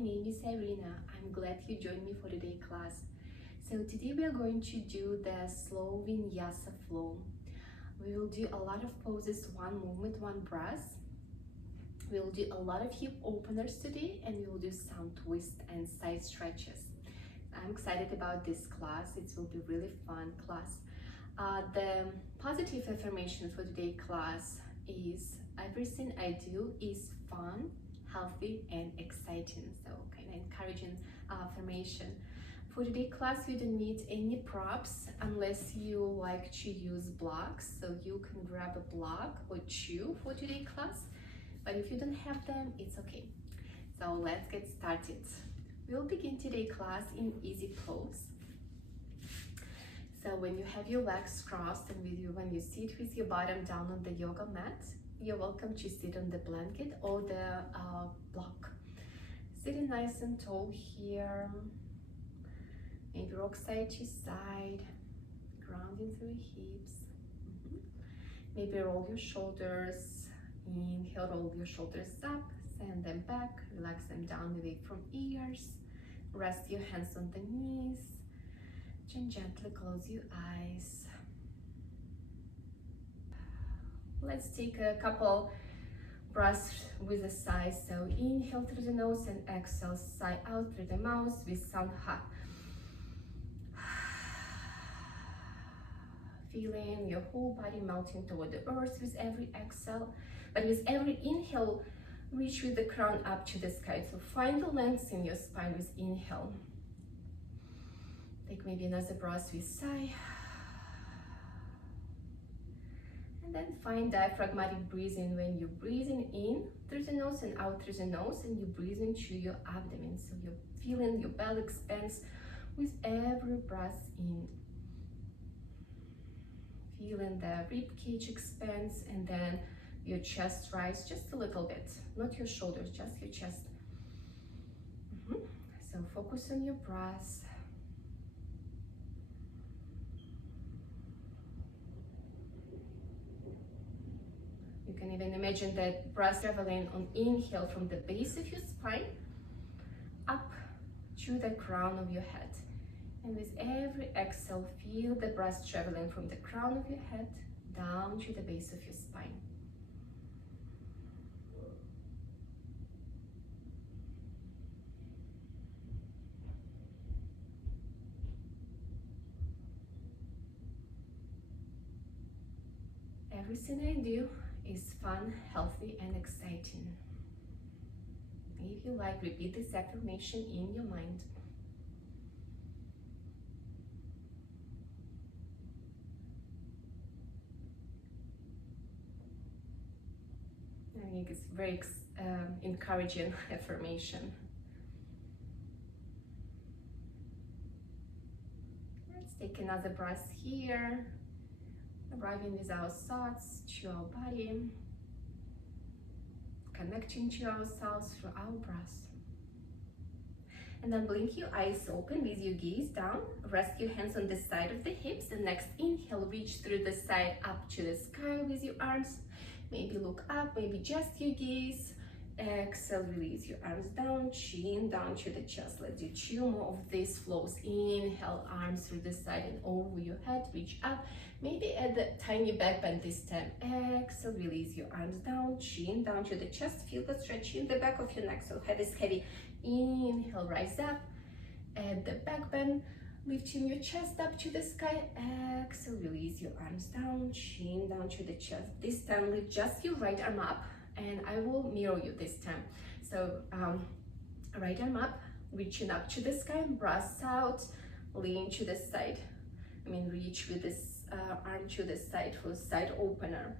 name is Irina. I'm glad you joined me for today's class. So today we are going to do the slow Vinyasa Flow. We will do a lot of poses, one movement, one breath. We will do a lot of hip openers today, and we will do some twist and side stretches. I'm excited about this class. It will be really fun class. The positive affirmation for today's class is everything I do is fun, healthy, and exciting. So kind of encouraging affirmation. For today's class, we don't need any props unless you like to use blocks. So you can grab a block or two for today's class. But if you don't have them, it's okay. So let's get started. We'll begin today's class in easy pose. So when you have your legs crossed and when you sit with your bottom down on the yoga mat, you're welcome to sit on the blanket or the block. Sitting nice and tall here. Maybe rock side to side, grounding through your hips. Maybe roll your shoulders. Inhale, roll your shoulders up, send them back, relax them down away from ears. Rest your hands on the knees. And gently close your eyes. Let's take a couple breaths with a sigh. So inhale through the nose and exhale, sigh out through the mouth with sound ha. Feeling your whole body melting toward the earth with every exhale. But with every inhale, reach with the crown up to the sky. So find the length in your spine with inhale. Take maybe another breath with sigh. And then find diaphragmatic breathing when you're breathing in through the nose and out through the nose, and you breathe into your abdomen. So you're feeling your belly expands with every breath in. Feeling the rib cage expands, and then your chest rise just a little bit. Not your shoulders, just your chest. So focus on your breath. You can even imagine that breath traveling on inhale from the base of your spine up to the crown of your head. And with every exhale, feel the breath traveling from the crown of your head down to the base of your spine. Everything I do is fun, healthy, and exciting. If you like, repeat this affirmation in your mind. I think it's very encouraging affirmation. Let's take another breath here. Arriving with our thoughts to our body, connecting to ourselves through our breath. And then blink your eyes open with your gaze down. Rest your hands on the side of the hips, and next inhale, reach through the side up to the sky with your arms. Maybe look up, maybe just your gaze. Exhale, release your arms down, chin down to the chest. Let's do two more of these flows. Inhale, arms through the side and over your head, reach up. Maybe add the tiny back bend this time. Exhale, release your arms down, chin down to the chest. Feel the stretch in the back of your neck, so head is heavy. Inhale, rise up. Add the back bend, lifting your chest up to the sky. Exhale, release your arms down, chin down to the chest. This time, lift just your right arm up, and I will mirror you this time. So right arm up, reaching up to the sky, breath out, lean to the side. Reach with this arm to the side for side opener.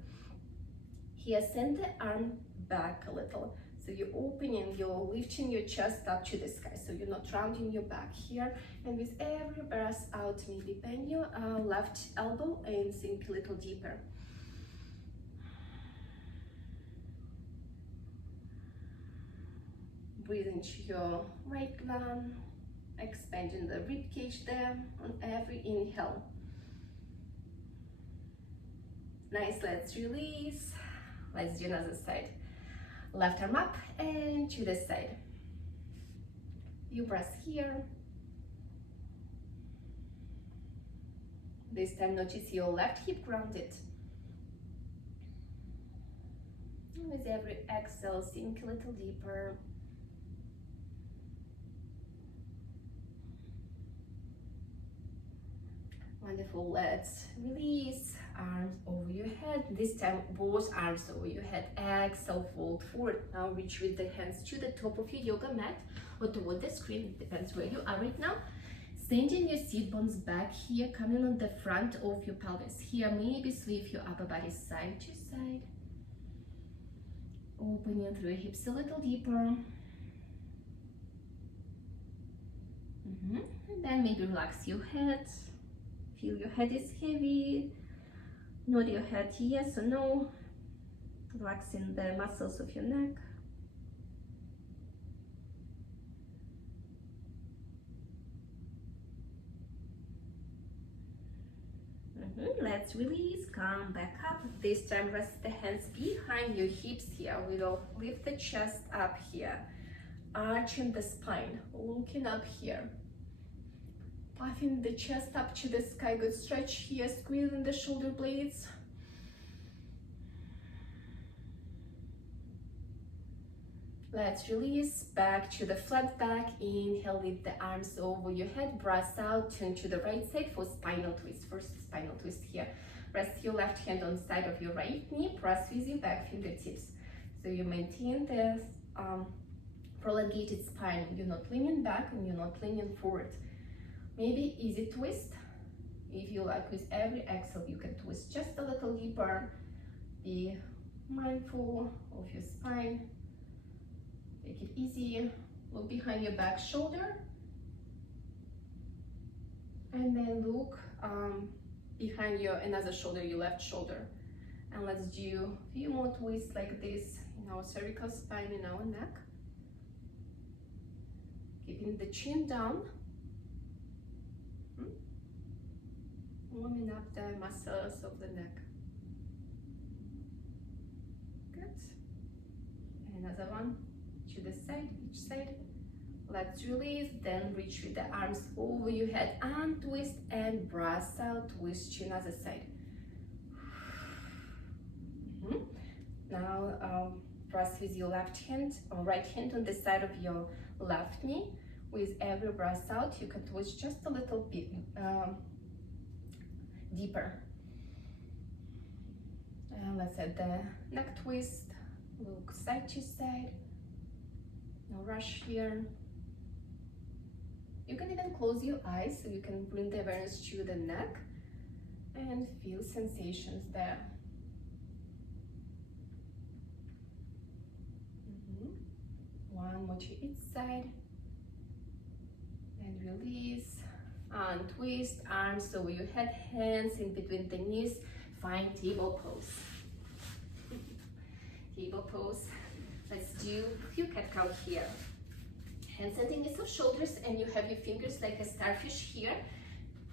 Here, send the arm back a little. So you're opening, you're lifting your chest up to the sky. So you're not rounding your back here. And with every breath out, maybe bend your left elbow and sink a little deeper. Breathe into your right lung, expanding the rib cage there on every inhale. Nice, let's release. Let's do another side. Left arm up and to the side. few breaths here. This time notice your left hip grounded. And with every exhale, sink a little deeper. Wonderful. Let's release, arms over your head. This time both arms over your head. Exhale, fold forward. Now reach with the hands to the top of your yoga mat or toward the screen. It depends where you are right now. Sending your sit bones back here, coming on the front of your pelvis. Here, maybe sweep your upper body side to side. Opening through your hips a little deeper. And then maybe relax your head. Feel your head is heavy. Nod your head yes or no. Relaxing the muscles of your neck. Let's release, come back up. This time rest the hands behind your hips here. We will lift the chest up here. Arching the spine, looking up here. Puffing the chest up to the sky, good stretch here, squeezing the shoulder blades. Let's release, back to the flat back. Inhale, lift the arms over your head, breath out, turn to the right side for spinal twist. First spinal twist here. Rest your left hand on the side of your right knee, press with your back fingertips. So you maintain this prolongated spine. You're not leaning back and you're not leaning forward. Maybe easy twist. If you like, with every exhale, you can twist just a little deeper. Be mindful of your spine. Take it easy. Look behind your back shoulder. And then look behind your another shoulder, your left shoulder. And let's do a few more twists like this in our cervical spine, in our neck. Keeping the chin down. Warming up the muscles of the neck. Good. Another one to the side, each side. Let's release, then reach with the arms over your head and twist, and breath out, twist to another side. Now press with your left hand or right hand on the side of your left knee. With every breath out, you can twist just a little bit deeper. And let's add the neck twist. Look side to side. No rush here. You can even close your eyes so you can bring the awareness to the neck and feel sensations there. One more to each side. And release. And twist, arms over your head, hands in between the knees. Find table pose. Table pose. Let's do a few cat-cow here. Hands underneath of shoulders, and you have your fingers like a starfish here.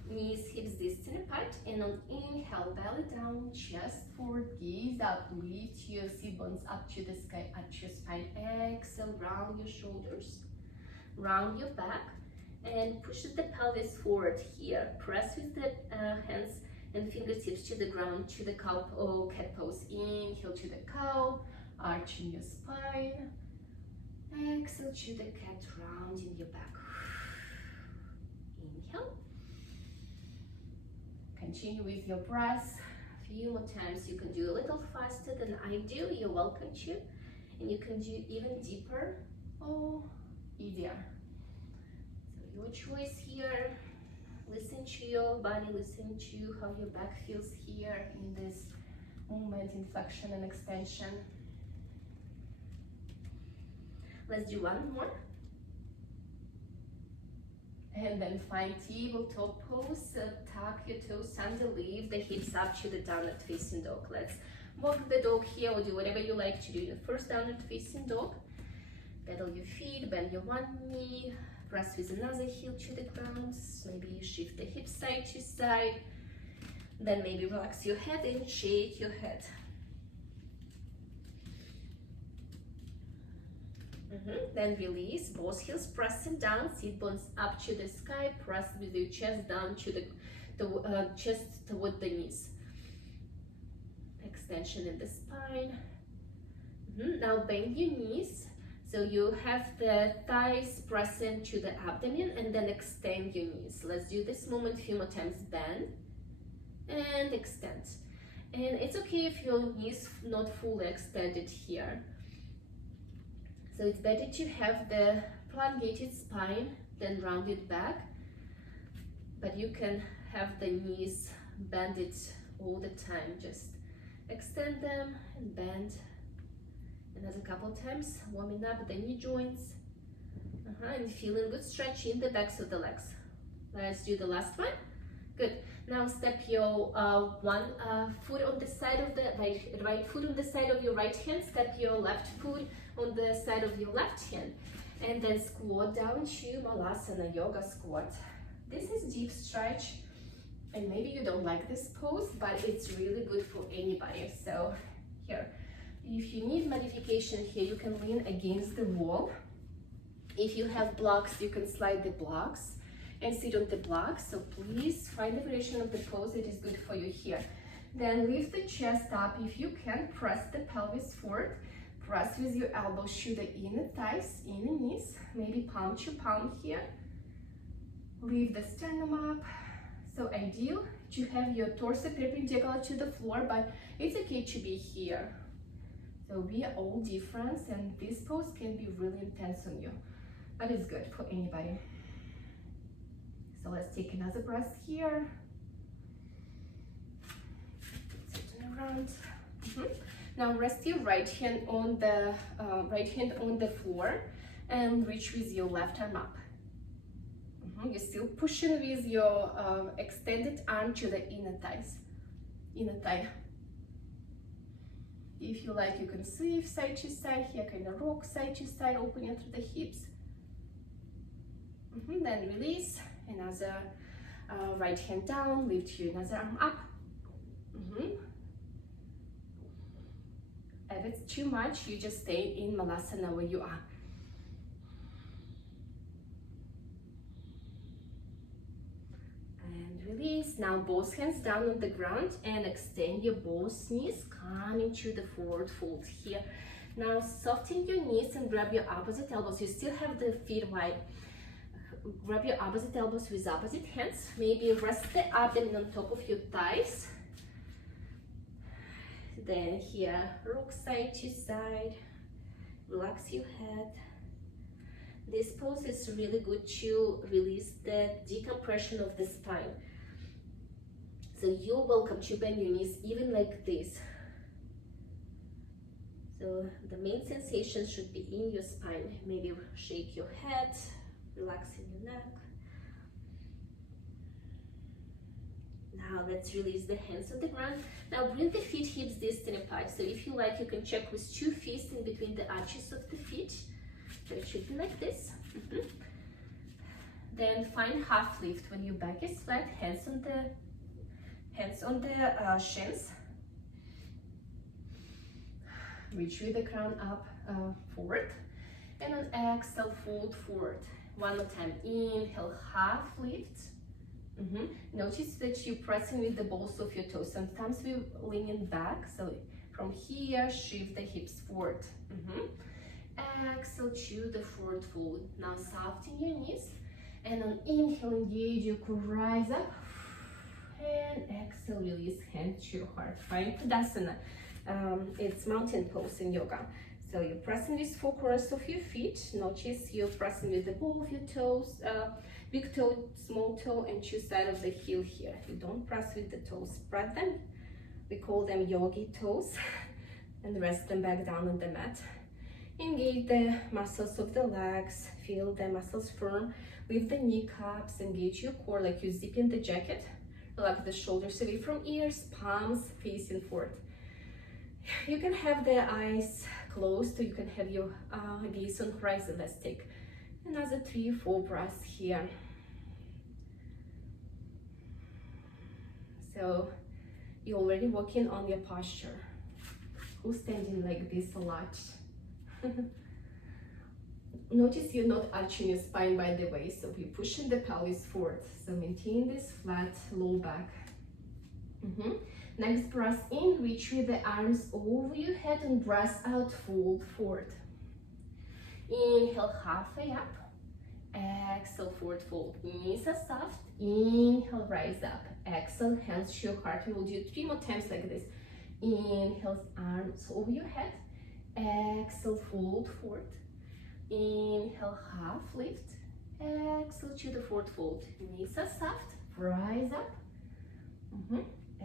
Knees, hips distant apart, and on inhale, belly down, chest forward, gaze up, lift your sit bones up to the sky, arch your spine. Exhale, round your shoulders, round your back, and push the pelvis forward here. Press with the hands and fingertips to the ground, to the cow or cat pose. Inhale to the cow, arching your spine. Exhale to the cat, rounding your back. Inhale. Continue with your breath. A few more times. You can do a little faster than I do. You're welcome to. And you can do even deeper or easier. So your choice here. Listen to your body. Listen to how your back feels here in this movement, in flexion and extension. Let's do one more. And then find tabletop pose. Tuck your toes under, lift the hips up to the downward facing dog. Let's walk the dog here or do whatever you like to do. The first downward facing dog. Pedal your feet, bend your one knee, press with another heel to the ground. Maybe you shift the hips side to side. Then maybe relax your head and shake your head. Then release, both heels pressing down, sit bones up to the sky, press with your chest down to the chest toward the knees. Extension in the spine. Now bend your knees, so you have the thighs pressing to the abdomen, and then extend your knees. Let's do this movement a few more times. Bend and extend. And it's okay if your knees not fully extended here. So it's better to have the elongated spine than rounded back, but you can have the knees bended all the time. Just extend them and bend. And as a couple times, warming up the knee joints. And feeling good stretch in the backs of the legs. Let's do the last one. Good. Now step your one foot on the side of the right foot on the side of your right hand. Step your left foot on the side of your left hand. And then squat down to Malasana Yoga Squat. This is deep stretch. And maybe you don't like this pose, but it's really good for anybody. So here. If you need modification here, you can lean against the wall. If you have blocks, you can slide the blocks and sit on the blocks. So please find the variation of the pose that is good for you here. Then lift the chest up. If you can, press the pelvis forward. Press with your elbows to the inner thighs, inner knees. Maybe palm to palm here. Lift the sternum up. So ideal to have your torso perpendicular to the floor, but it's okay to be here. So we are all different, and this pose can be really intense on you, but it's good for anybody. So let's take another breath here. Turn around. Now rest your right hand on the floor and reach with your left arm up. You're still pushing with your extended arm to the inner thigh. If you like, you can sweep side to side here, kind of rock side to side, opening through the hips. Then release, another right hand down, lift your another arm up. If it's too much, you just stay in Malasana where you are. Release. Now both hands down on the ground and extend your both knees, coming to the forward fold here. Now soften your knees and grab your opposite elbows. You still have the feet wide. Grab your opposite elbows with opposite hands. Maybe rest the abdomen on top of your thighs. Then here, rock side to side. Relax your head. This pose is really good to release the decompression of the spine. So you're welcome to bend your knees even like this. So the main sensation should be in your spine. Maybe shake your head, relaxing your neck. Now let's release the hands on the ground. Now bring the feet hips distant apart. So if you like, you can check with 2 fists in between the arches of the feet. So it should be like this. Then find half lift when your back is flat, hands on the shins. Reach with the crown up forward, and on exhale, fold forward. One more time. Inhale, half lift. Notice that you're pressing with the balls of your toes. Sometimes we're leaning back, so from here, shift the hips forward. Exhale to the forward fold. Now soften your knees, and on inhale, engage your core, rise up, and exhale, release, hand to heart. Find Tadasana. It's mountain pose in yoga. So you're pressing with 4 corners of your feet. Notice you're pressing with the ball of your toes, big toe, small toe, and 2 sides of the heel here. You don't press with the toes, spread them. We call them yogi toes, and rest them back down on the mat. Engage the muscles of the legs, feel the muscles firm. Lift the kneecaps, engage your core like you zip in the jacket. Relax the shoulders away from ears, palms facing forward. You can have the eyes closed, or you can have your gaze on horizon. Let's take another 3-4 breaths here. So you're already working on your posture. Who's standing like this a lot? Notice you're not arching your spine by the way, so we're pushing the pelvis forward. So maintain this flat low back. Next, breath in, reach with the arms over your head and breath out, fold forward. Inhale, halfway up. Exhale, forward fold. Knees are soft. Inhale, rise up. Exhale, hands to your heart. We will do 3 more times like this. Inhale, arms over your head. Exhale, fold forward. Inhale, half lift. Exhale to the forward fold. Knees are soft. Rise up.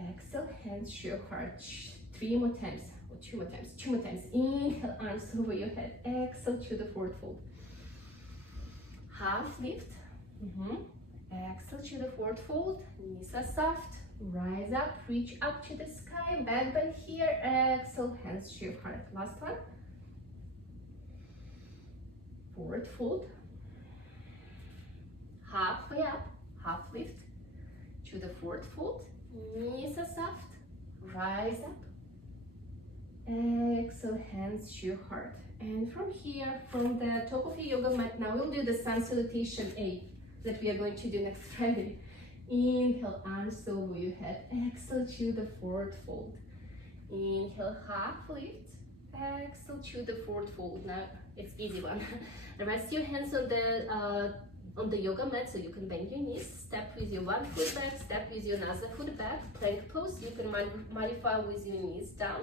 Exhale, hands to your heart. 3 more times. Or 2 more times. 2 more times. Inhale, arms over your head. Exhale to the forward fold. Half lift. Exhale to the forward fold. Knees are soft. Rise up. Reach up to the sky. Back bend here. Exhale. Hands to your heart. Last one. Forward fold. Halfway up. Half lift. To the forward fold. Knees are soft. Rise up. Exhale. Hands to your heart. And from here, from the top of your yoga mat, now we'll do the sun salutation A that we are going to do next Friday. Inhale, arms over your head. Exhale to the forward fold. Inhale, half lift. Exhale to the forward fold. Now it's easy one. Rest your hands on the yoga mat so you can bend your knees. Step with your one foot back. Step with your another foot back. Plank pose. You can modify with your knees down.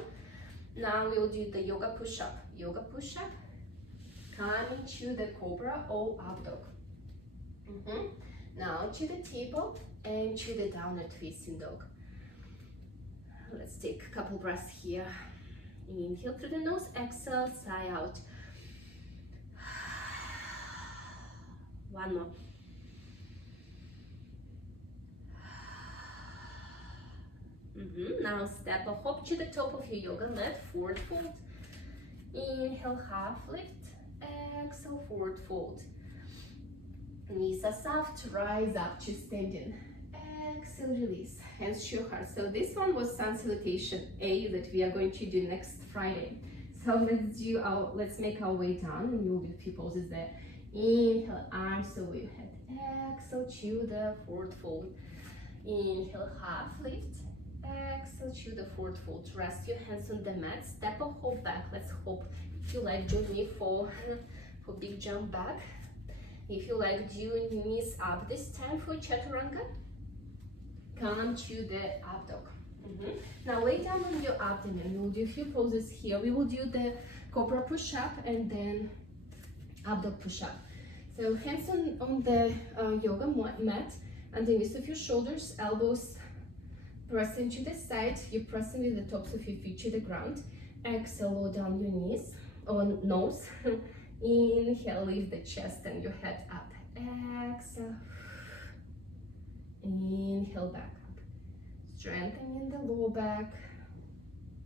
Now we'll do the yoga push-up. Yoga push-up. Coming to the cobra or up dog. Now to the table and to the downward facing dog. Let's take a couple breaths here. Inhale through the nose, exhale, sigh out. One more. Now step or hop to the top of your yoga mat, forward fold. Inhale, half lift. Exhale, forward fold. Knees are soft, rise up to standing. Exhale, release. Hands to your heart. So this one was sun salutation A that we are going to do next Friday. So let's make our way down and we'll do a few poses there. Inhale, arms over your head. Exhale to the forward fold. Inhale, half lift. Exhale to the forward fold. Rest your hands on the mat. Step or hop back. Let's hop. If you like, join me for big jump back. If you like, do your knees up this time for chaturanga. Come to the up dog. Now lay down on your abdomen. We'll do a few poses here. We will do the cobra push-up and then up dog push-up. So hands on the yoga mat, underneath of your shoulders, elbows pressing to the side. You're pressing with the tops of your feet to the ground. Exhale, lower down your knees or nose. Inhale, lift the chest and your head up. Exhale. Inhale, back up. Strengthening the lower back.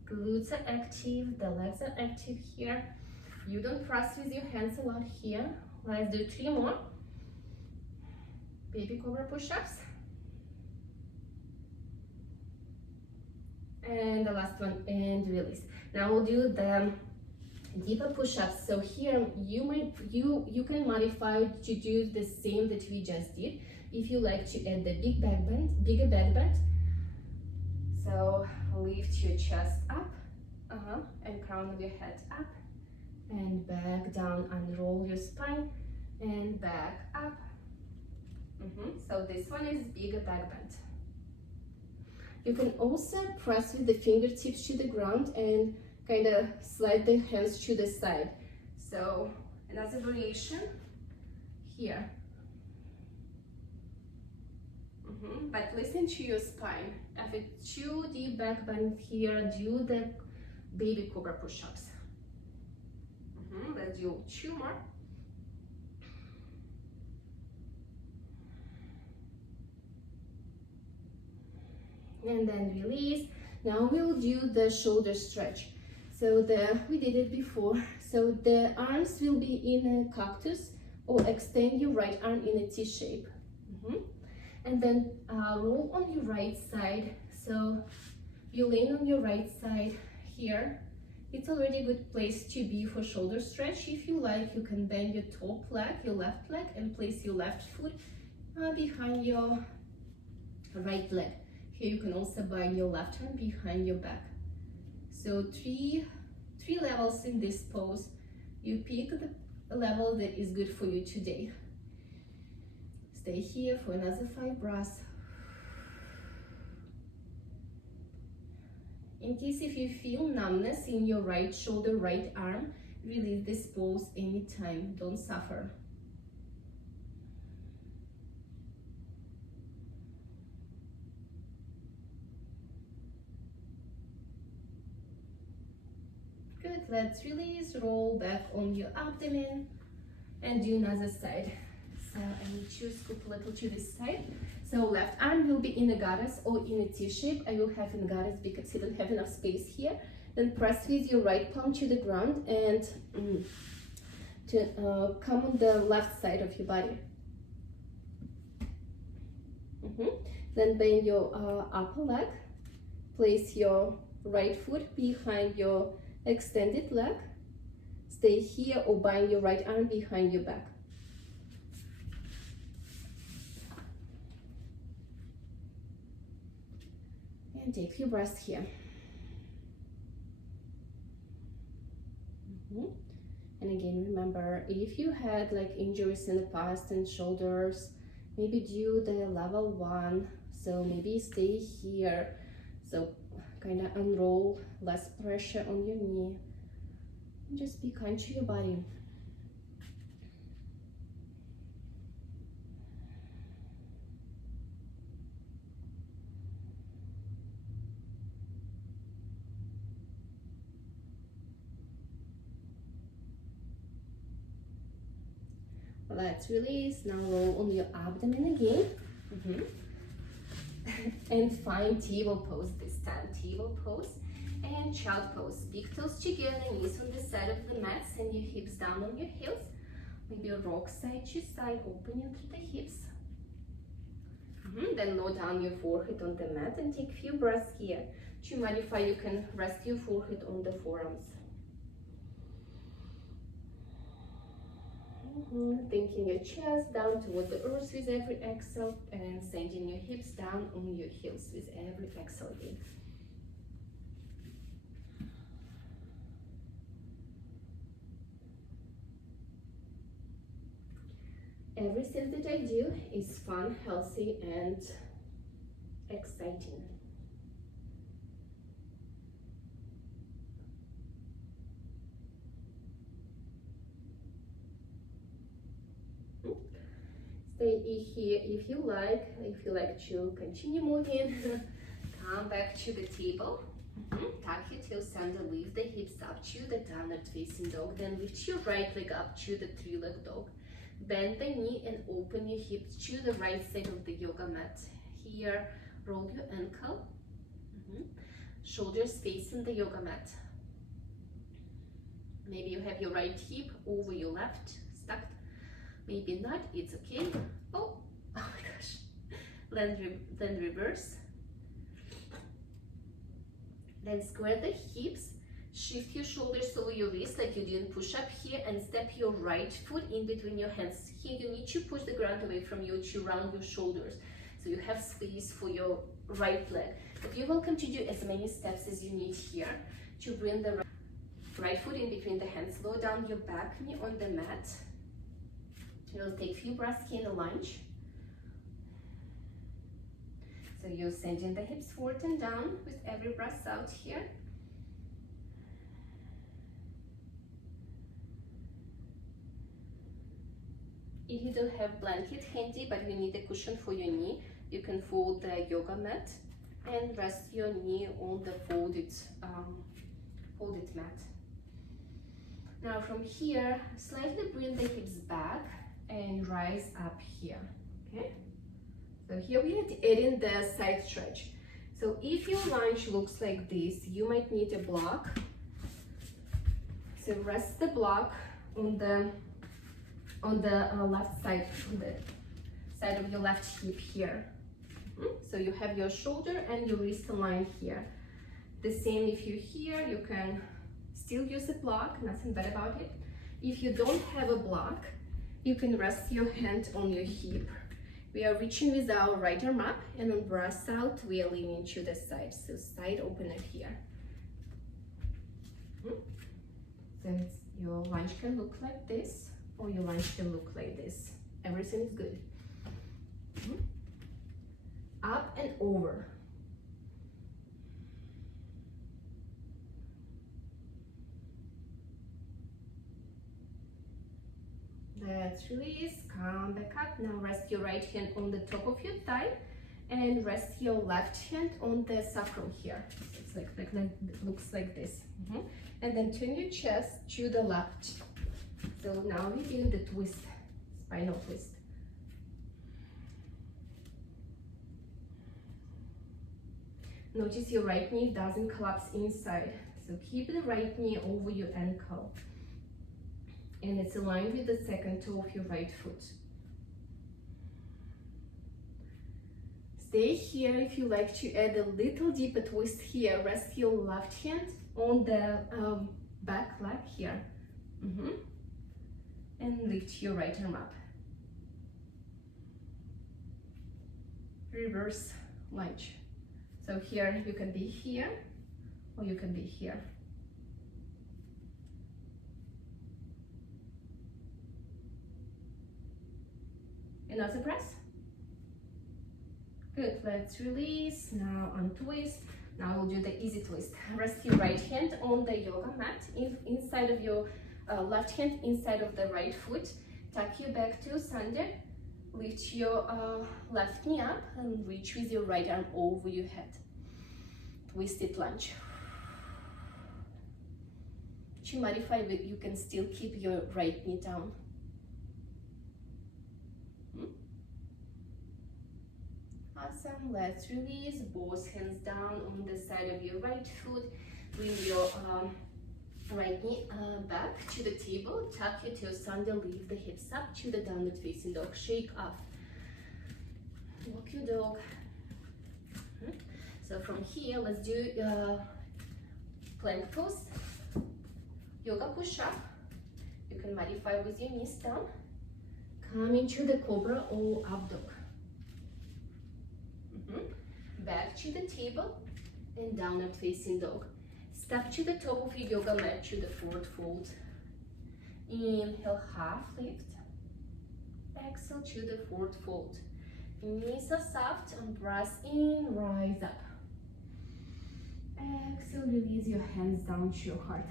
Glutes are active, the legs are active here. You don't press with your hands a lot here. Let's do 3 more. Baby cobra push-ups. And the last one, and release. Now we'll do the deeper push-ups. So here you can modify to do the same that we just did. If you like to add the bigger back bend. So lift your chest up, and crown of your head up, and back down, unroll your spine, and back up. So this one is bigger back bend. You can also press with the fingertips to the ground and kind of slide the hands to the side. So another variation here. But listen to your spine. If it's too deep back bend here, do the baby cobra push-ups. Let's do 2 more. And then release. Now we'll do the shoulder stretch. So we did it before. So the arms will be in a cactus, or extend your right arm in a T shape. And then roll on your right side. So you lean on your right side here It's already a good place to be for shoulder stretch. If you like, you can bend your top leg, your left leg, and place your left foot behind your right leg. Here you can also bind your left hand behind your back. So three levels in this pose. You pick the level that is good for you today. Stay here for another 5 breaths. In case if you feel numbness in your right shoulder, right arm, release this pose anytime. Don't suffer. Good, let's release, roll back on your abdomen and do another side. So I need to scoop a little to this side. So left arm will be in a goddess or in a T-shape. I will have in goddess because I don't have enough space here. Then press with your right palm to the ground and come on the left side of your body. Then bend your upper leg. Place your right foot behind your extended leg. Stay here or bind your right arm behind your back. And take a few breaths here. And again, remember, if you had like injuries in the past in shoulders, maybe do the level 1. So maybe stay here. So kind of unroll, less pressure on your knee. And just be kind to your body. Let's release. Now roll on your abdomen again. And find table pose this time. Table pose and child pose. Big toes together, knees on the side of the mat. Send your hips down on your heels. Maybe rock side to side, opening through the hips. Then lower down your forehead on the mat and take a few breaths here. To modify, you can rest your forehead on the forearms. Thinking your chest down toward the earth with every exhale and sending your hips down on your heels with every exhale again. Everything that I do is fun, healthy, and exciting. Stay here if you like. If you like to continue moving, come back to the table. Tuck your toes under, lift the hips up to the downward facing dog. Then lift your right leg up to the 3-leg dog. Bend the knee and open your hips to the right side of the yoga mat. Here, roll your ankle. Shoulders facing the yoga mat. Maybe you have your right hip over your left, stacked. Maybe not, it's okay. Oh my gosh. Then reverse. Then square the hips. Shift your shoulders over your wrist like you didn't push up here and step your right foot in between your hands. Here you need to push the ground away from you to round your shoulders. So you have space for your right leg. But you're welcome to do as many steps as you need here to bring the right foot in between the hands. Lower down your back knee on the mat. You'll take a few breaths here in a lunge. So you're sending the hips forward and down with every breath out here. If you don't have blanket handy but you need a cushion for your knee, you can fold the yoga mat and rest your knee on the folded mat. Now from here, slightly bring the hips back and rise up here, okay? So here we are adding the side stretch. So if your lunge looks like this, you might need a block. So rest the block on the left side, on the side of your left hip here. So you have your shoulder and your wrist aligned here. The same if you're here, you can Still use a block, nothing bad about it. If you don't have a block, you can rest your hand on your hip. We are reaching with our right arm up, and on breath out, we are leaning to the side. So side opener here. So your lunge can look like this, or your lunge can look like this. Everything is good. Up and over. Let's release, come back up. Now rest your right hand on the top of your thigh and rest your left hand on the sacrum here. It's like looks like this. And then turn your chest to the left. So now we're doing the twist, spinal twist. Notice your right knee doesn't collapse inside. So keep the right knee over your ankle. And it's aligned with the second toe of your right foot. Stay here. If you like to add a little deeper twist here, rest your left hand on the back leg here. And lift your right arm up. Reverse lunge. So here you can be here, or you can be here. Another breath. Good, let's release. Now untwist. Now we'll do the easy twist. Rest your right hand on the yoga mat, inside of your left hand, inside of the right foot. Tuck your back to center. Lift your left knee up and reach with your right arm over your head. Twisted lunge. To modify, you can still keep your right knee down. Awesome. Let's release. Both hands down on the side of your right foot. Bring your right knee back to the table. Tuck your toes under. Lift the hips up to the downward facing dog. Shake off. Walk your dog. So from here, let's do plank pose. Yoga push-up. You can modify with your knees down. Come into the cobra or up dog. Back to the table and downward facing dog. Step to the top of your yoga mat to the forward fold. Inhale, half lift. Exhale to the forward fold. Knees are soft and breath in, rise up. Exhale, release your hands down to your heart.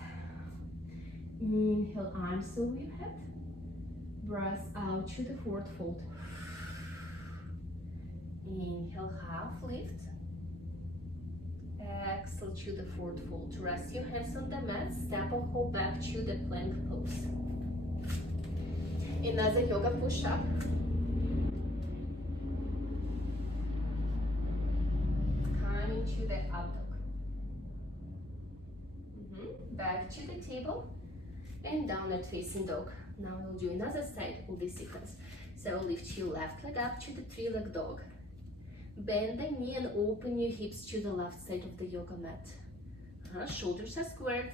Inhale, arms over your head. Breath out to the forward fold. Inhale, half lift. Exhale to the forward fold. Rest your hands on the mat. Step or hold back to the plank pose. Another yoga push-up. Come into the up dog. Back to the table and downward facing dog. Now we'll do another side of this sequence. So lift your left leg up to the three-leg dog. Bend the knee and open your hips to the left side of the yoga mat. Shoulders are squared,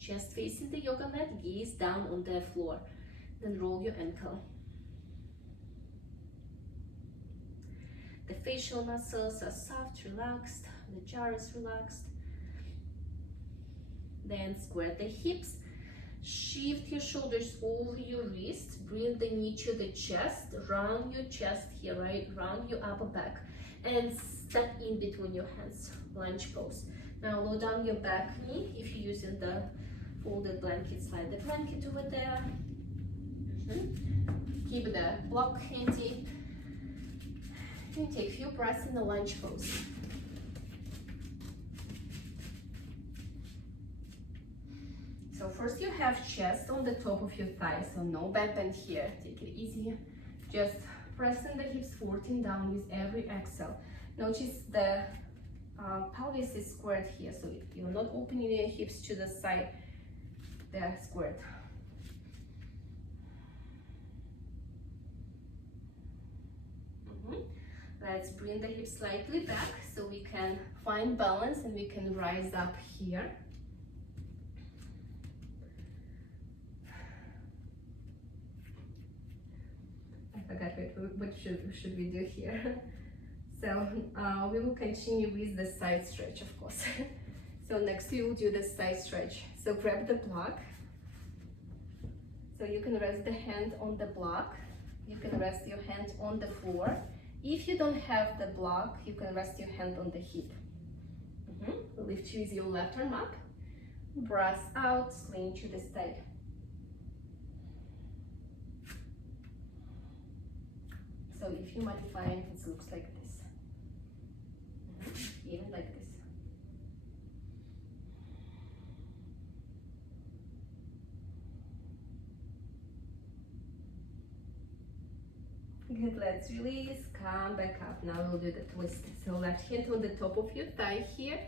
chest facing the yoga mat, gaze down on the floor. Then roll your ankle. The facial muscles are soft, relaxed, the jaw is relaxed. Then square the hips, shift your shoulders over your wrists, bring the knee to the chest, round your chest here, right? Round your upper back. And step in between your hands, lunge pose. Now lower down your back knee. If you're using the folded blanket, slide the blanket over there. Keep the block handy. And take a few breaths in the lunge pose. So first you have chest on the top of your thighs, so no back bend here. Take it easy. Just pressing the hips forward and down with every exhale. Notice the pelvis is squared here, so you're not opening your hips to the side. They're squared. Let's bring the hips slightly back so we can find balance and we can rise up here. forgot what should we do here. So we will continue with the side stretch, of course. So next we will do the side stretch. So grab the block. So you can rest the hand on the block. You can rest your hand on the floor. If you don't have the block, you can rest your hand on the hip. Lift with your left arm up. Breath out, lean to the side. So if you modify it, it looks like this. Even like this. Good, let's release, come back up. Now we'll do the twist. So left hand on the top of your thigh here,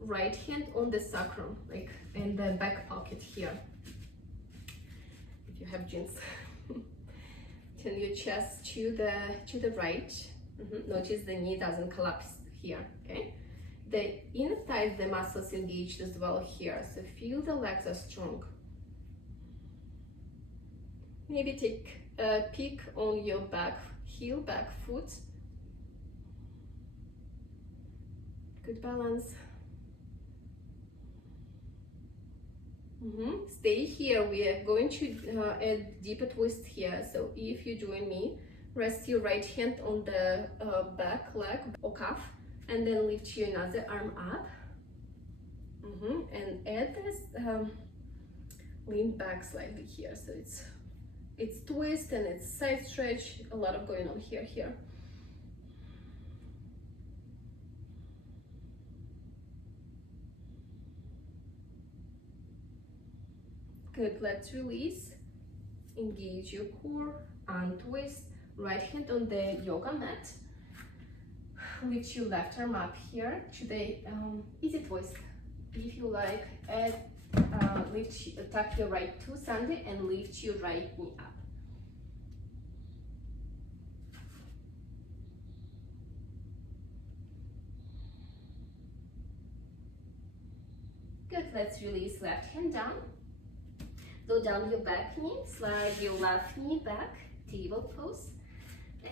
right hand on the sacrum, like in the back pocket here. If you have jeans. Turn your chest to the right. Notice the knee doesn't collapse here, okay? The inner thighs, the muscles engaged as well here. So feel the legs are strong. Maybe take a peek on your back heel, back foot. Good balance. Stay here. We are going to add deeper twist here. So if you join me, rest your right hand on the back leg or calf, and then lift your another arm up. And add this lean back slightly here. So it's twist and it's side stretch. A lot of going on here. Good, let's release. Engage your core, untwist. Right hand on the yoga mat. Lift your left arm up here to the easy twist. If you like, tuck your right toe under and lift your right knee up. Good, let's release left hand down. Go down your back knee, slide your left knee back, table pose,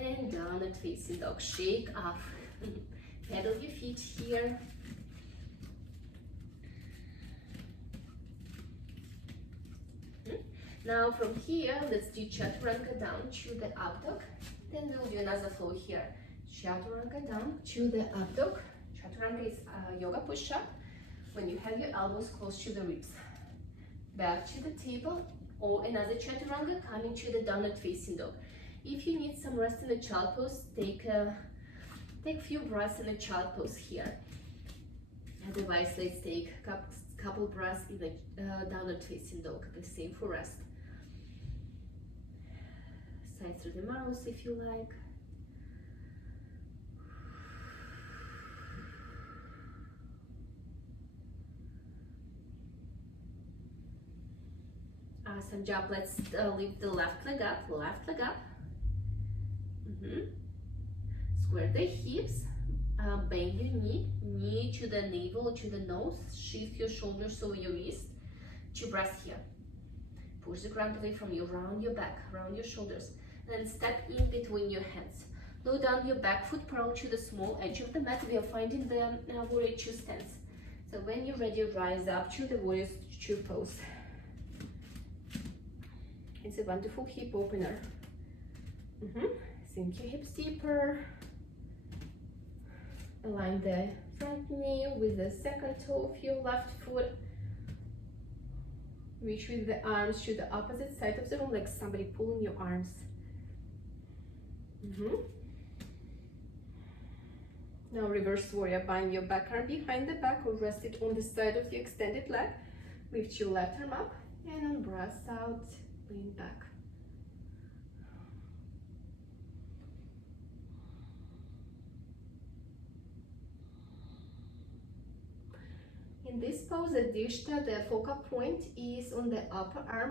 and downward facing dog. Shake up. Pedal your feet here. Now from here, let's do chaturanga down to the up dog. Then we'll do another flow here. Chaturanga down to the up dog. Chaturanga is a yoga push-up when you have your elbows close to the ribs. Back to the table, or another chaturanga coming to the downward facing dog. If you need some rest in the child pose, take a few breaths in the child pose here. Otherwise, let's take a couple breaths in the downward facing dog. The same for rest. Side through the mouth if you like. Awesome job. Let's lift the left leg up. Square the hips, bend your knee to the navel or to the nose. Shift your shoulders over your wrist to breath here. Push the ground away from you, round your back, round your shoulders. Then step in between your hands. Low down your back foot parallel to the small edge of the mat. We are finding the warrior two stance. So when you're ready, rise up to the warrior two pose. It's a wonderful hip opener. Sink your hips deeper. Align the front knee with the second toe of your left foot. Reach with the arms to the opposite side of the room, like somebody pulling your arms. Now reverse warrior. Bind your back arm behind the back or rest it on the side of your extended leg. Lift your left arm up and on breath out, lean back. In this pose, the dishta, the focal point is on the upper arm.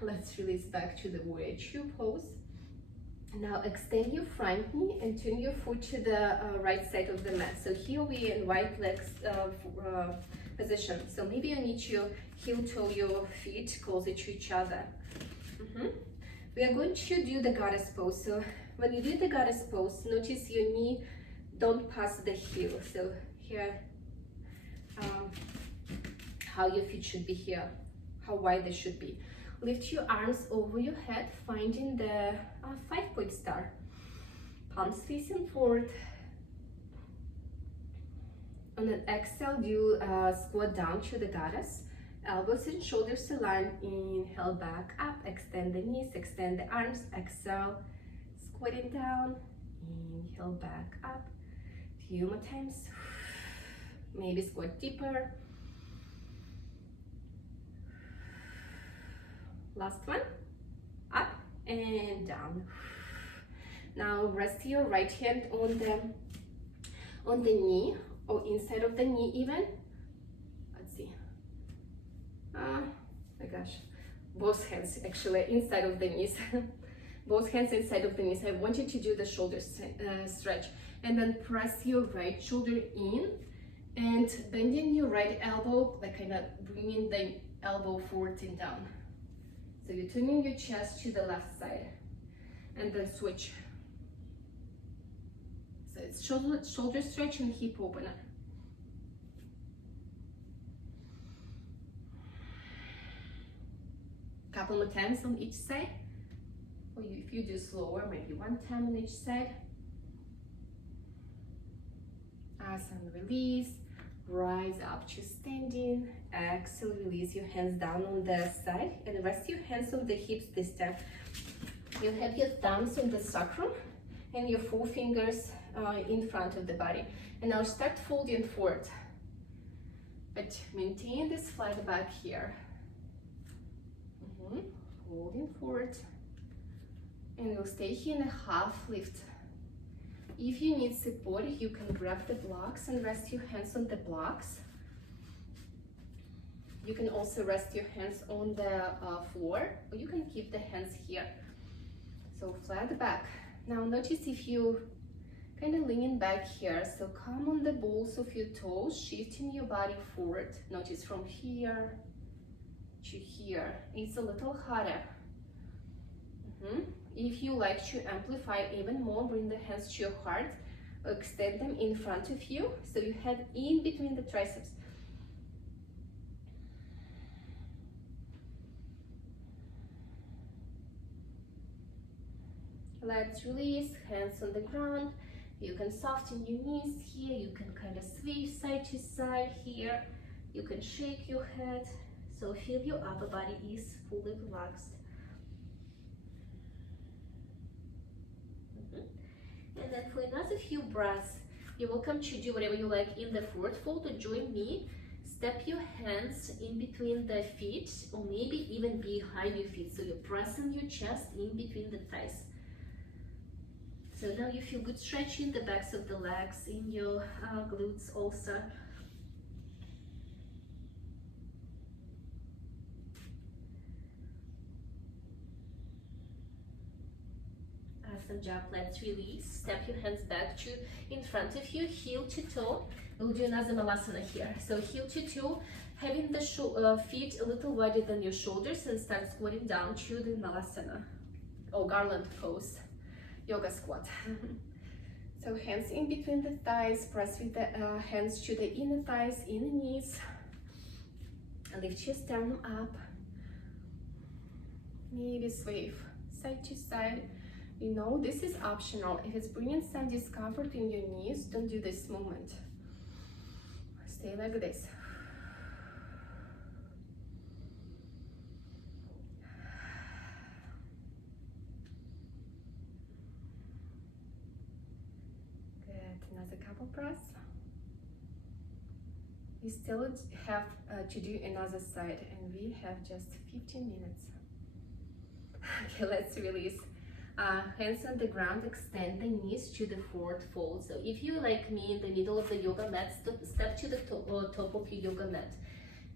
Let's release back to the warrior two pose. Now extend your front knee and turn your foot to the right side of the mat. So here we in right legs position. So maybe you need to heel toe your feet closer to each other. We are going to do the goddess pose. So when you do the goddess pose, notice your knee don't pass the heel. So here, how your feet should be here, how wide they should be. Lift your arms over your head, finding the 5-point star. Palms facing forward. On an exhale, do squat down to the goddess. Elbows and shoulders aligned. Inhale back up. Extend the knees, extend the arms. Exhale, squatting down. Inhale back up. Few more times. Maybe squat deeper. Last one. Up and down. Now rest your right hand on the knee, or inside of the knee even. Let's see. My gosh, both hands actually inside of the knees. Both hands inside of the knees. I want you to do the shoulder stretch, and then press your right shoulder in and bending your right elbow, like kind of bringing the elbow forward and down. So you're turning your chest to the left side, and then switch. So it's shoulder stretch and hip opener. Couple more times on each side, or if you do slower, maybe 1 time on each side. Awesome. Release, rise up to standing. Exhale, release your hands down on the side and rest your hands on the hips this time. You have your thumbs on the sacrum and your 4 fingers in front of the body. And now start folding forward, but maintain this flat back here. Holding forward, and we'll stay here in a half lift. If you need support, you can grab the blocks and rest your hands on the blocks. You can also rest your hands on the floor, or you can keep the hands here. So flat back. Now notice if you kind of leaning back here, so come on the balls of your toes, shifting your body forward. Notice from here to here. It's a little harder. If you like to amplify even more, bring the hands to your heart, extend them in front of you, so you head in between the triceps. Let's release, hands on the ground. You can soften your knees here, you can kind of sway side to side here, you can shake your head, so feel your upper body is fully relaxed. And then for another few breaths, you're welcome to do whatever you like in the forward fold, or join me. Step your hands in between the feet, or maybe even behind your feet, so you're pressing your chest in between the thighs. So now you feel good stretching the backs of the legs, in your glutes also. Awesome job. Let's release. Step your hands back to in front of you, heel to toe. We'll do another malasana here. So heel to toe, having the feet a little wider than your shoulders, and start squatting down to the malasana, or garland pose, yoga squat. So hands in between the thighs, press with the hands to the inner thighs, inner knees. Lift your sternum up. Maybe sway side to side. You know, this is optional. If it's bringing some discomfort in your knees, don't do this movement. Stay like this. Good. Another couple breaths. We still have to do another side, and we have just 15 minutes. Okay, let's release. Hands on the ground, extend the knees to the forward fold. So if you like me in the middle of the yoga mat, step to the top of your yoga mat.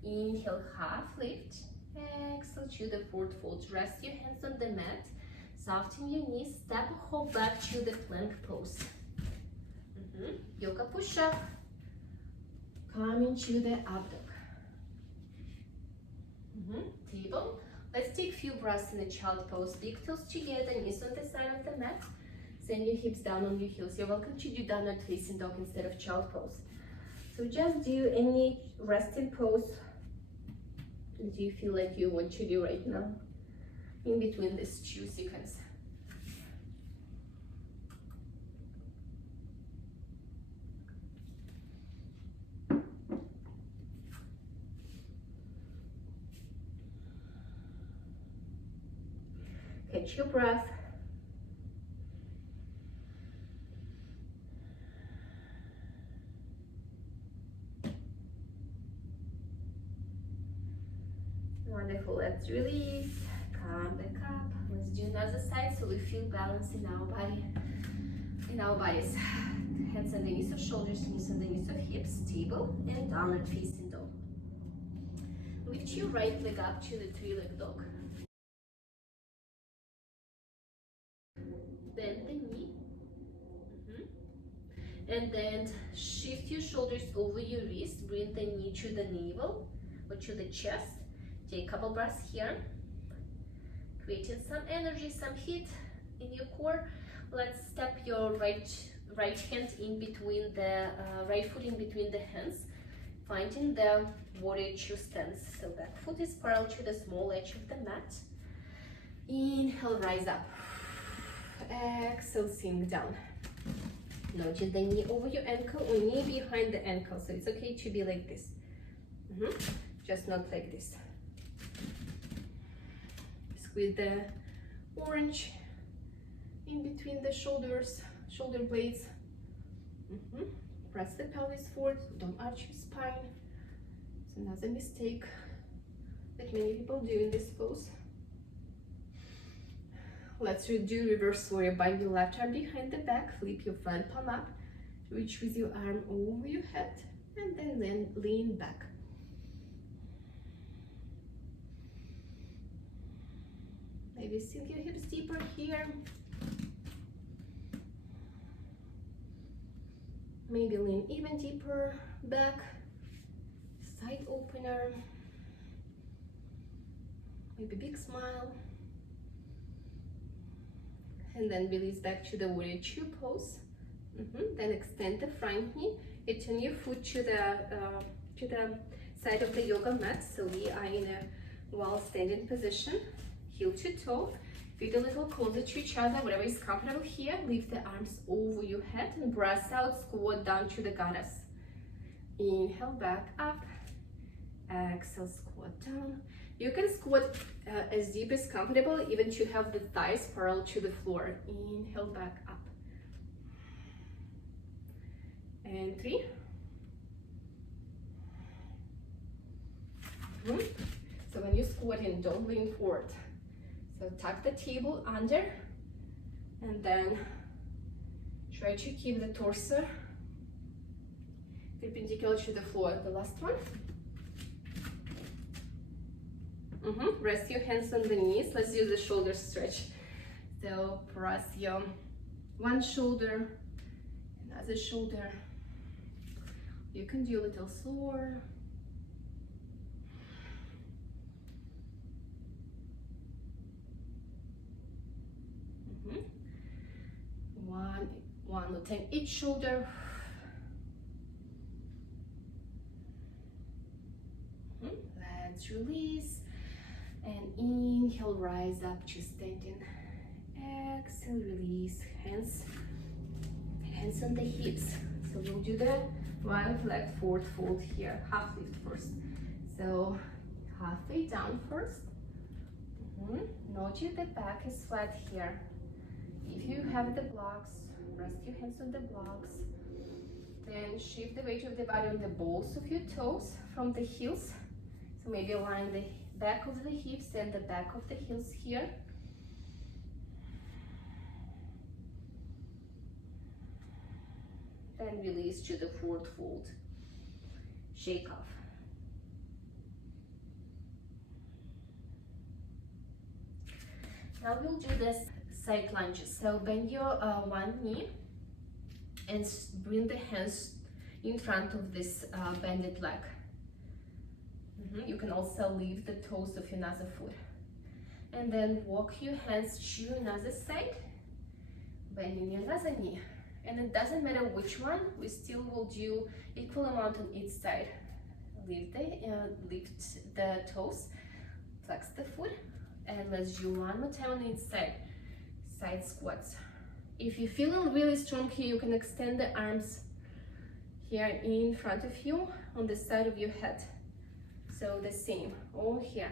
Inhale, half lift. Exhale to the forward fold. Rest your hands on the mat. Soften your knees. Step hop back to the plank pose. Yoga push-up. Come into the up dog. Table. Let's take a few breaths in a child pose. Big toes together, knees on the side of the mat. Send your hips down on your heels. You're welcome to do downward facing dog instead of child pose. So just do any resting pose that you feel like you want to do right now in between these 2 seconds. Catch your breath. Wonderful, let's release, come back up. Let's do another side so we feel balance in our body, in our bodies. Hands underneath of shoulders, knees underneath of hips, stable and downward facing dog. Lift your right leg up to the 3-leg dog. Bend the knee. And then shift your shoulders over your wrist. Bring the knee to the navel or to the chest. Take a couple breaths here. Creating some energy, some heat in your core. Let's step your right hand in between the right foot in between the hands, finding the warrior 2 stance. So back foot is parallel to the small edge of the mat. Inhale, rise up. Exhale, sink down. Nudge the knee over your ankle or knee behind the ankle. So it's okay to be like this. Just not like this. Squeeze the orange in between the shoulders, shoulder blades. Press the pelvis forward. Don't arch your spine. It's another mistake that many people do in this pose. Let's do reverse warrior. Bind your left arm behind the back, flip your front palm up, reach with your arm over your head, and then lean back. Maybe sink your hips deeper here. Maybe lean even deeper back, side opener, maybe big smile. And then release back to the warrior 2 pose. Then extend the front knee. You turn your foot to the side of the yoga mat. So we are in a while standing position, heel to toe. Feet a little closer to each other, whatever is comfortable here. Lift the arms over your head and breath out, squat down to the goddess. Inhale, back up. Exhale, squat down. You can squat as deep as comfortable, even to have the thighs parallel to the floor. Inhale, back up. And 3. So when you're squatting, don't lean forward. So tuck the table under, and then try to keep the torso perpendicular to the floor. The last one. Rest your hands on the knees. Let's do the shoulder stretch. So press your one shoulder, another shoulder. You can do a little slower. One rotate each shoulder. Let's release. And inhale, rise up to standing. Exhale, release. Hands on the hips. So we'll do the right leg forward fold here. Half lift first. So halfway down first. Note the back is flat here. If you have the blocks, rest your hands on the blocks. Then shift the weight of the body on the balls of your toes from the heels. So maybe align the back of the hips and the back of the heels here. Then release to the forward fold. Shake off. Now we'll do this side lunges. So bend your one knee and bring the hands in front of this bended leg. You can also leave the toes of another foot. And then walk your hands to another side, bending your other knee. And it doesn't matter which one, we still will do equal amount on each side. Lift the toes, flex the foot, and let's do one more time on each side. Side squats. If you're feeling really strong here, you can extend the arms here in front of you on the side of your head. So the same, all here.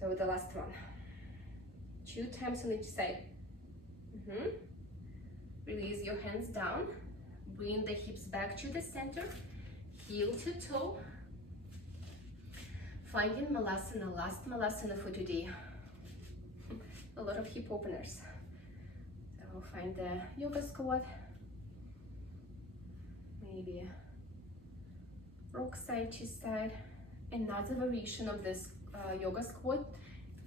So the last one. 2 times on each side. Release your hands down. Bring the hips back to the center. Heel to toe. Finding Malasana, last Malasana for today. A lot of hip openers. So find the yoga squat. Maybe rock side to side. Another variation of this yoga squat.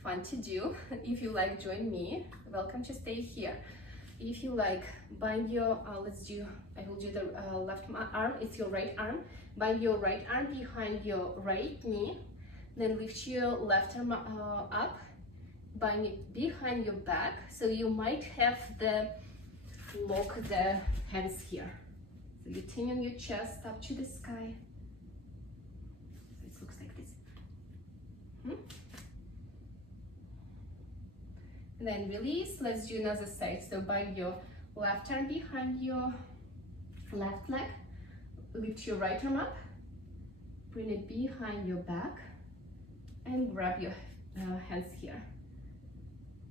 Fun to do. If you like, join me. Welcome to stay here. If you like, bind your, I will do the left arm, it's your right arm. Bind your right arm behind your right knee. Then lift your left arm up. Bind it behind your back. So you might have the lock the hands here. So you turn on your chest up to the sky. So it looks like this. And then release. Let's do another side. So bind your left arm behind your left leg. Lift your right arm up. Bring it behind your back. And grab your hands here.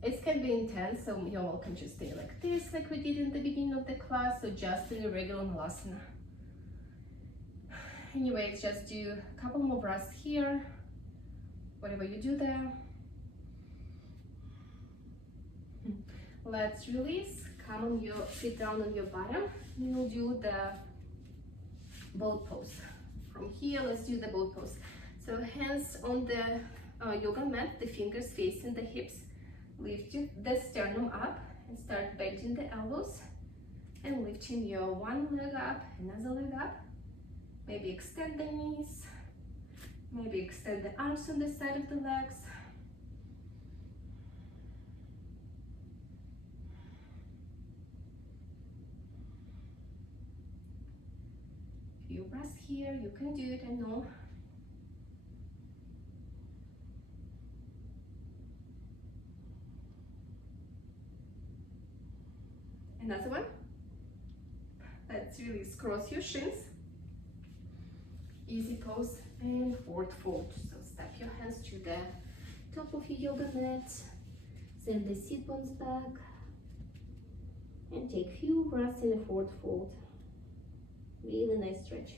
It can be intense, so you're welcome to stay like this, like we did in the beginning of the class, or just in a regular Malasana. Anyways, just do a couple more breaths here, whatever you do there. Let's release. Come on your, sit down on your bottom. We'll do the boat pose. From here, let's do the boat pose. So hands on the yoga mat, the fingers facing the hips. Lift the sternum up and start bending the elbows and lifting your one leg up, another leg up. Maybe extend the knees. Maybe extend the arms on the side of the legs. Few breaths here, you can do it, I know. Another one. Let's release, cross your shins. Easy pose and forward fold. So step your hands to the top of your yoga mat. Send the sit bones back. And take few breaths in a forward fold. Really nice stretch.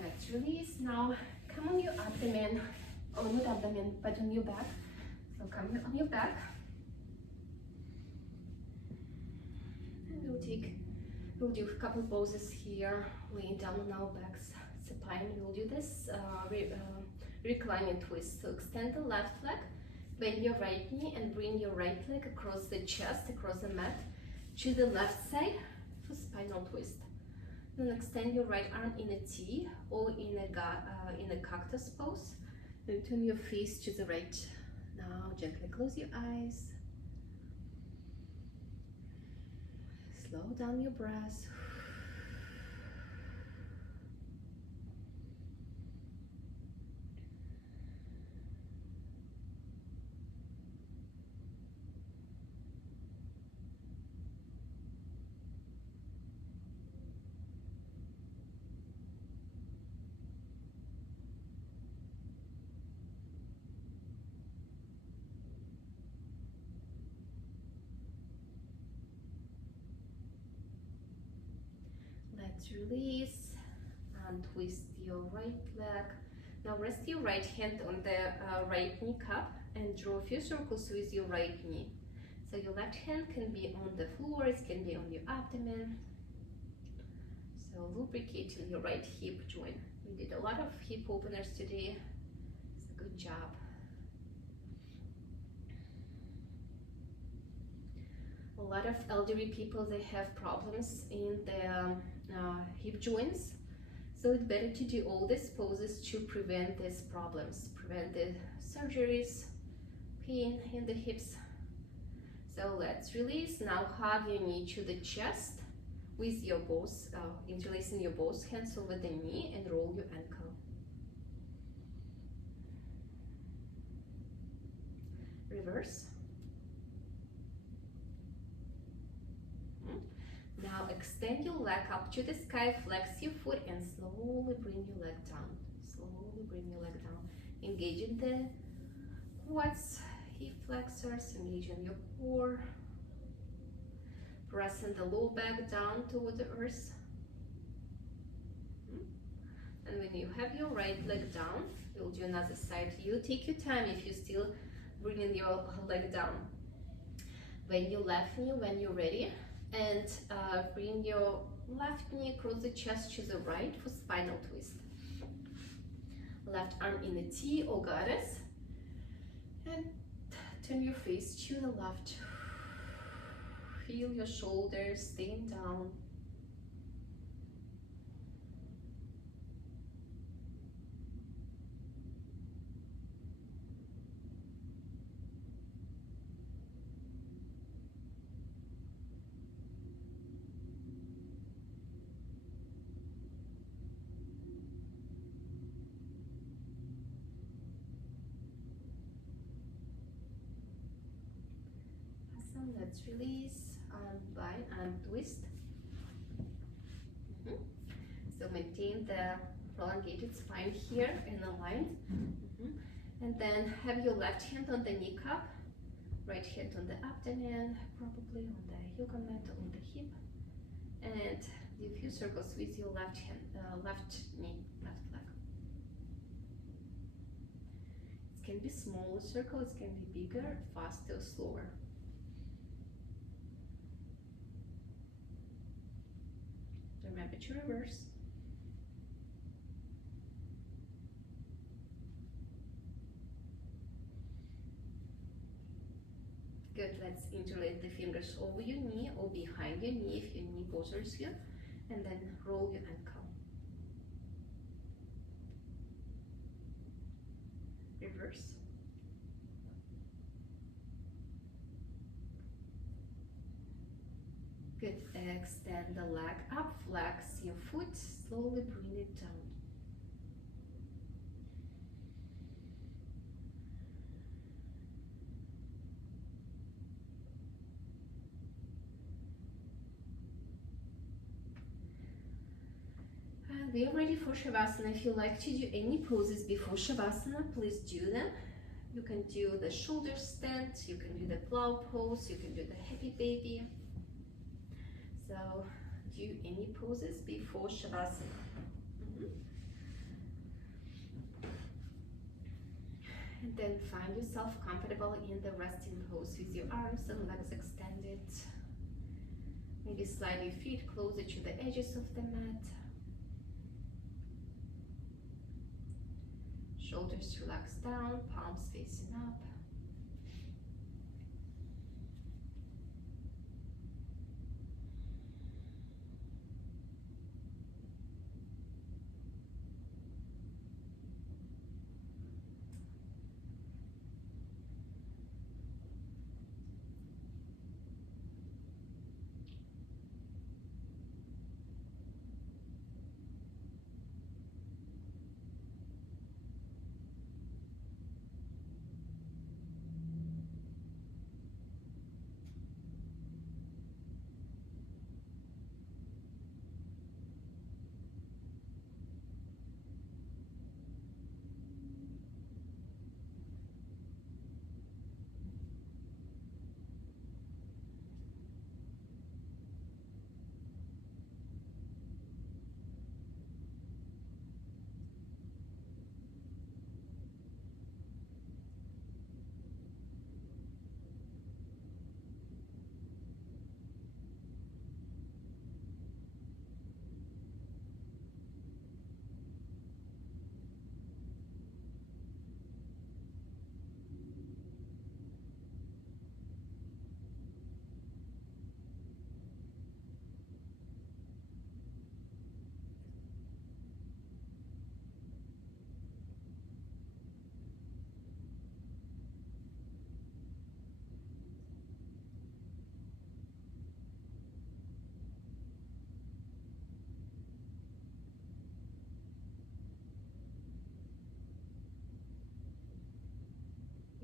Let's release. Now come on your abdomen, or not abdomen, but on your back. So come on your back. And we'll do a couple poses here, laying down on our backs, supine. We'll do this reclining twist. So extend the left leg, bend your right knee, and bring your right leg across the chest, across the mat, to the left side for spinal twist. Then extend your right arm in a T or in a cactus pose. Then turn your face to the right. Now gently close your eyes. Slow down your breath. Let's release and twist your right leg. Now rest your right hand on the right kneecap and draw a few circles with your right knee. So your left hand can be on the floor, it can be on your abdomen. So So lubricating your right hip joint. We did a lot of hip openers today. It's a good job. A lot of elderly people, they have problems in their hip joints. So it's better to do all these poses to prevent these problems, prevent the surgeries, pain in the hips. So let's release. Now hug your knee to the chest with your both, interlacing your both hands over the knee and roll your ankle. Reverse. Now extend your leg up to the sky, flex your foot and slowly bring your leg down. Slowly bring your leg down. Engaging the quads, hip flexors, engaging your core. Pressing the low back down toward the earth. And when you have your right leg down, you'll do another side. You take your time if you're still bringing your leg down. Bend your left knee when you're ready. And bring your left knee across the chest to the right for spinal twist. Left arm in a T or goddess. And turn your face to the left. Feel your shoulders staying down. Awesome. Let's release. Unbind and twist. So maintain the elongated spine here and aligned. And then have your left hand on the kneecap, right hand on the abdomen, probably on the yoga mat or on the hip, and do a few circles with your left hand, left knee, left leg. It can be smaller circles, it can be bigger, faster, or slower. Remember to reverse. Good, let's interlace the fingers over your knee or behind your knee if your knee bothers you, and then roll your ankle. Reverse. Good, extend the leg up, flex your foot, slowly bring it down. And we are ready for Shavasana. If you like to do any poses before Shavasana, please do them. You can do the shoulder stand, you can do the plow pose, you can do the happy baby. So do any poses before Shavasana. And then find yourself comfortable in the resting pose with your arms and legs extended. Maybe slide your feet closer to the edges of the mat. Shoulders relax down, palms facing up.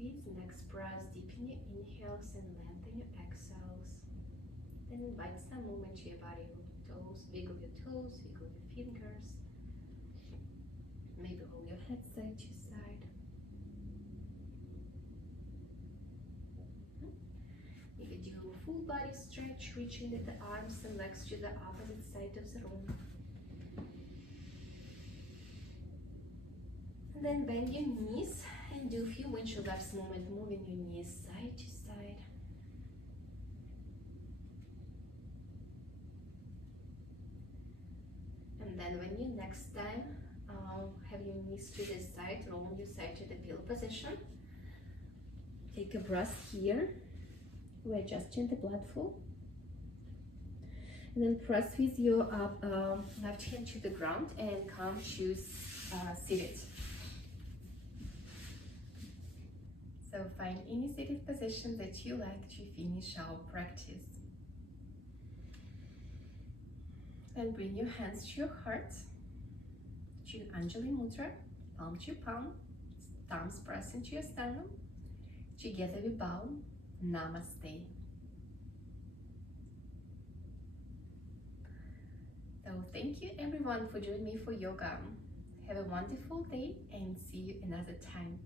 squeeze. Next breath, deepen your inhales and lengthen your exhales. Then invite some movement to your body. Toes, wiggle your toes, wiggle your fingers. Maybe hold your head side to side. You can do a full body stretch, reaching the arms and legs to the opposite side of the room. And then bend your knees and do a few windshield wraps movement, moving your knees side to side. And then when you next time have your knees to the side, roll your side to the pillow position. Take a breath here. We're adjusting the blood flow. And then press with your left hand to the ground and come to seated. So find any seated position that you like to finish our practice. And bring your hands to your heart, to Anjali Mudra, palm to palm, thumbs press into your sternum. Together we bow, Namaste. So thank you everyone for joining me for yoga. Have a wonderful day and see you another time.